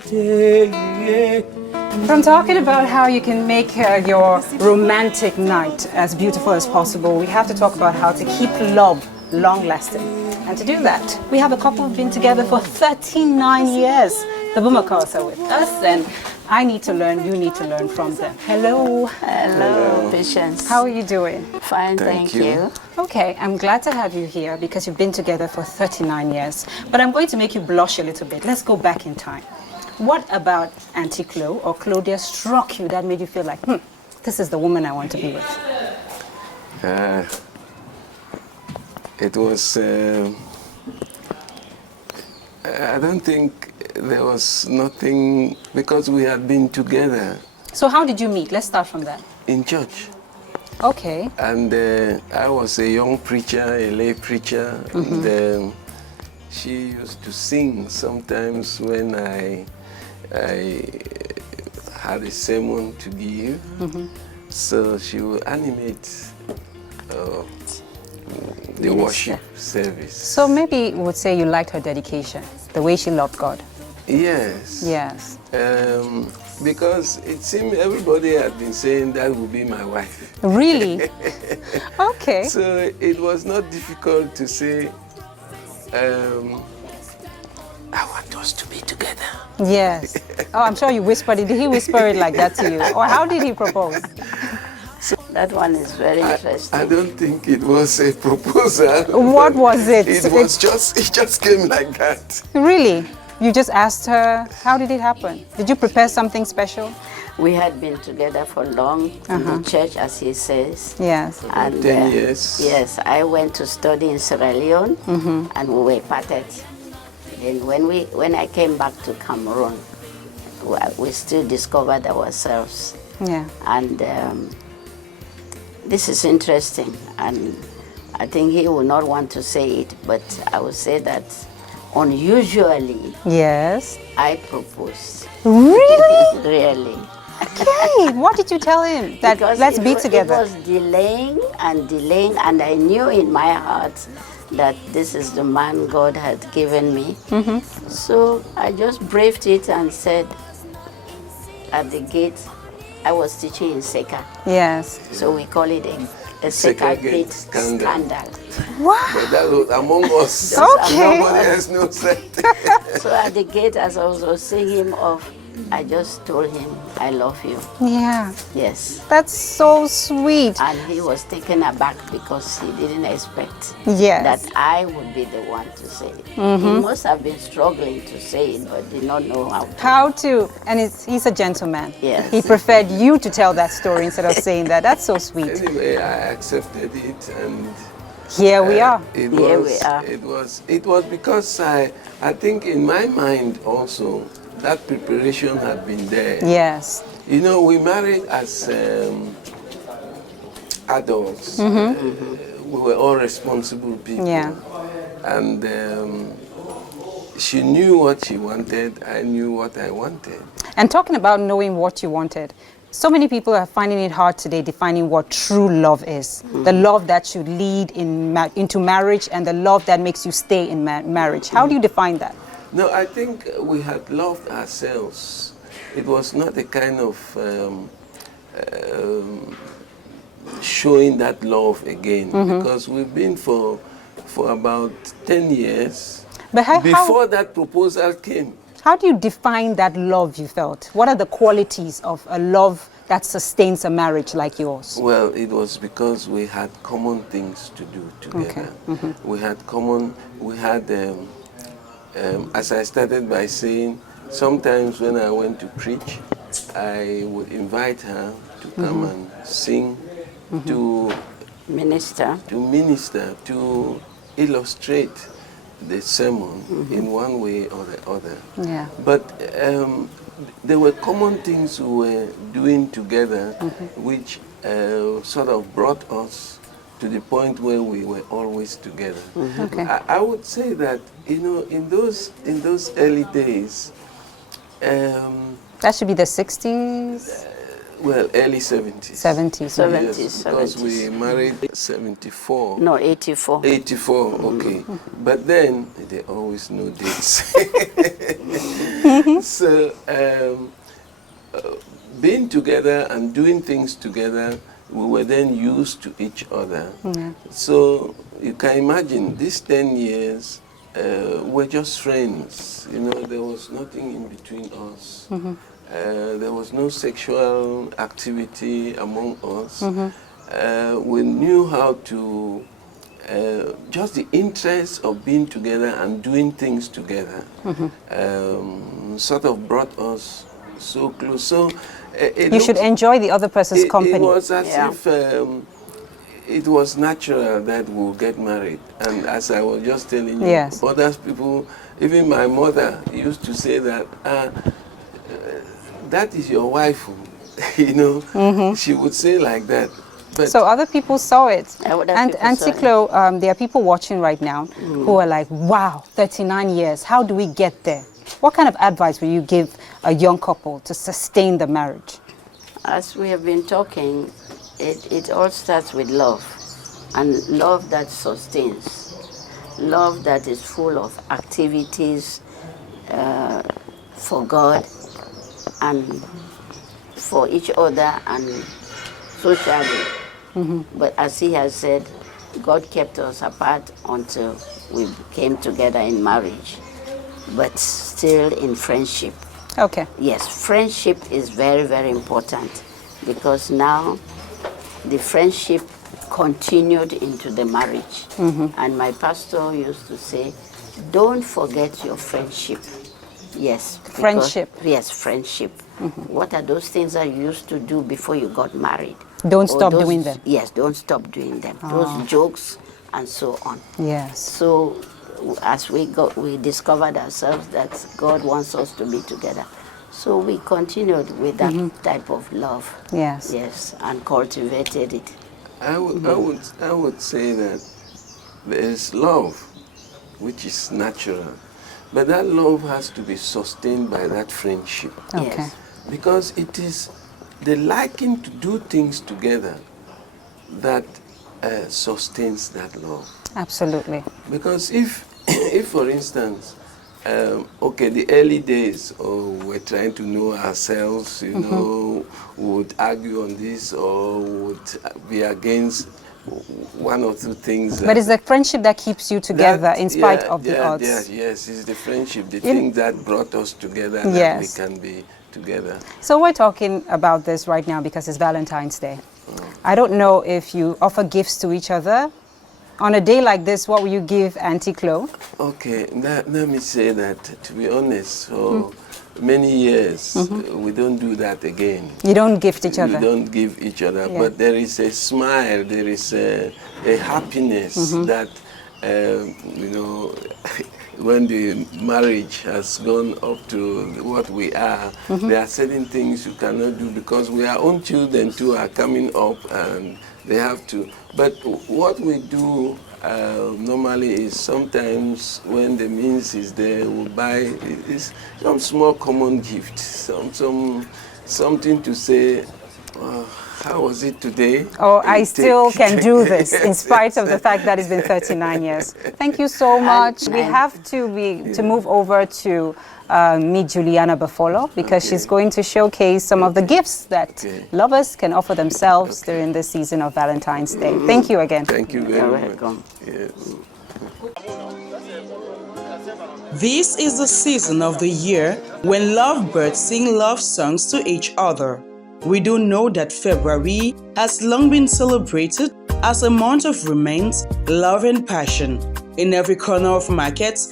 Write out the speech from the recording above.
From talking about how you can make your romantic night as beautiful as possible, we have to talk about how to keep love long-lasting. And to do that, we have a couple who've been together for 39 years. The Bumakor'S are with us, and I need to learn, you need to learn from them. Hello. Hello, Patience. How are you doing? Fine, thank you. Okay, I'm glad to have you here because you've been together for 39 years. But I'm going to make you blush a little bit. Let's go back in time. What about Auntie Chloe or Claudia struck you that made you feel like, this is the woman I want to be with? It was, I don't think there was nothing, because we had been together. So how did you meet? Let's start from that. In church. Okay. And I was a young preacher, a lay preacher, and she used to sing sometimes when I had a sermon to give. So she would animate the worship service. So maybe you would say you liked her dedication, the way she loved God. Yes. Yes. Because it seemed everybody had been saying that would be my wife. Really? Okay. So it was not difficult to say, I want us to be together. Yes. Oh, I'm sure you whispered it. Did he whisper it like that to you? Or how did he propose? That one is very interesting. I don't think it was a proposal. What was it? It just came like that. Really? You just asked her? How did it happen? Did you prepare something special? We had been together for long in the church, as he says. Yes. And 10 years. Yes, I went to study in Sierra Leone, and we were parted. Then when I came back to Cameroon, we still discovered ourselves. Yeah. And this is interesting, and I think he will not want to say it, but I will say that unusually, Yes. I proposed. Really? Really. Okay. What did you tell him? That Because let's be together. It was delaying, and I knew in my heart that this is the man God had given me. So I just braved it and said, at the gate, I was teaching in Seka. Yes. So we call it a Seka Seka Gate Gate scandal. scandal. Wow. But that was among us. Okay. Nobody else knows that. So at the gate, as I was seeing him off, I just told him, I love you. Yeah. Yes. That's so sweet. And he was taken aback because he didn't expect Yes. that I would be the one to say it. He must have been struggling to say it, but did not know how to. How to, and he's a gentleman. Yes. He preferred you to tell that story instead of saying that. That's so sweet. Anyway, I accepted it, and Here we are. it Here was, we are. It was because I think in my mind also that preparation had been there. Yes. You know, we married as adults. We were all responsible people. Yeah. And she knew what she wanted, I knew what I wanted. And talking about knowing what you wanted, so many people are finding it hard today defining what true love is. The love that should lead into marriage and the love that makes you stay in marriage. How do you define that? No, I think we had loved ourselves. It was not a kind of showing that love again, because we've been for about 10 years But before that proposal came. how do you define that love you felt? What are the qualities of a love that sustains a marriage like yours? Well, it was because we had common things to do together. We had, as I started by saying, sometimes when I went to preach, I would invite her to come and sing, to Minister. to illustrate the sermon in one way or the other. Yeah. But there were common things we were doing together, which sort of brought us to the point where we were always together. Okay. I would say that, you know, in those early days, That should be the 60s? Well, early 70s. 70s. 70s, Yes, because 70s. we married 74. No, 84. 84, okay. But then, they always know dates. So, being together and doing things together, we were then used to each other. Yeah. So, you can imagine, these 10 years, we're just friends. You know, there was nothing in between us. There was no sexual activity among us. We knew how to, just the interest of being together and doing things together sort of brought us so close. So You should enjoy the other person's company. It was as Yeah. if it was natural that we'll get married. And as I was just telling you, Yes. other people, even my mother used to say that, that is your wife, you know. She would say like that. But So other people saw it. Other And people Auntie saw it. Chloe, there are people watching right now who are like, wow, 39 years, how do we get there? What kind of advice will you give a young couple to sustain the marriage? As we have been talking, it all starts with love, and love that sustains, love that is full of activities for God and for each other and socially. But as he has said, God kept us apart until we came together in marriage, but still in friendship. Okay. Yes, friendship is very, very important, because now the friendship continued into the marriage. And my pastor used to say, don't forget your friendship. Yes. because- Friendship. Yes, friendship. What are those things that you used to do before you got married? Don't Or stop those- doing them. Yes, don't stop doing them. Those jokes and so on. Yes. So as we discovered ourselves that God wants us to be together. So we continued with that type of love. Yes. Yes, and cultivated it. I would say that there is love, which is natural, but that love has to be sustained by that friendship, Okay. Yes. because it is the liking to do things together that sustains that love. Absolutely. Because if for instance, okay, the early days, we're trying to know ourselves, you know, would argue on this or would be against one or two things. But it's the friendship that keeps you together that- in spite yeah, of the yeah, odds. yes, it's the friendship, the thing that brought us together, that Yes. we can be together. So we're talking about this right now because it's Valentine's Day. I don't know if you offer gifts to each other. On a day like this, what will you give Auntie Chloe? Okay, let me say that, to be honest, for many years, we don't do that again. You don't gift each We other. don't give each other, Yeah. but there is a smile, there is a happiness that, you know, when the marriage has gone up to what we are, there are certain things you cannot do because our own children too are coming up and they have to. But what we do normally is sometimes when the means is there, we'll buy some small common gift, something to say, how was it today? Oh, I still can do this in Yes, spite of the fact that it's been 39 years. Thank you so much. We have to move over to meet Juliana Buffalo because she's going to showcase some of the gifts that lovers can offer themselves during this season of Valentine's Day. Thank you again. Thank you very You're much. welcome. Yes. This is the season of the year when lovebirds sing love songs to each other. We do know that February has long been celebrated as a month of romance, love and passion. In every corner of markets,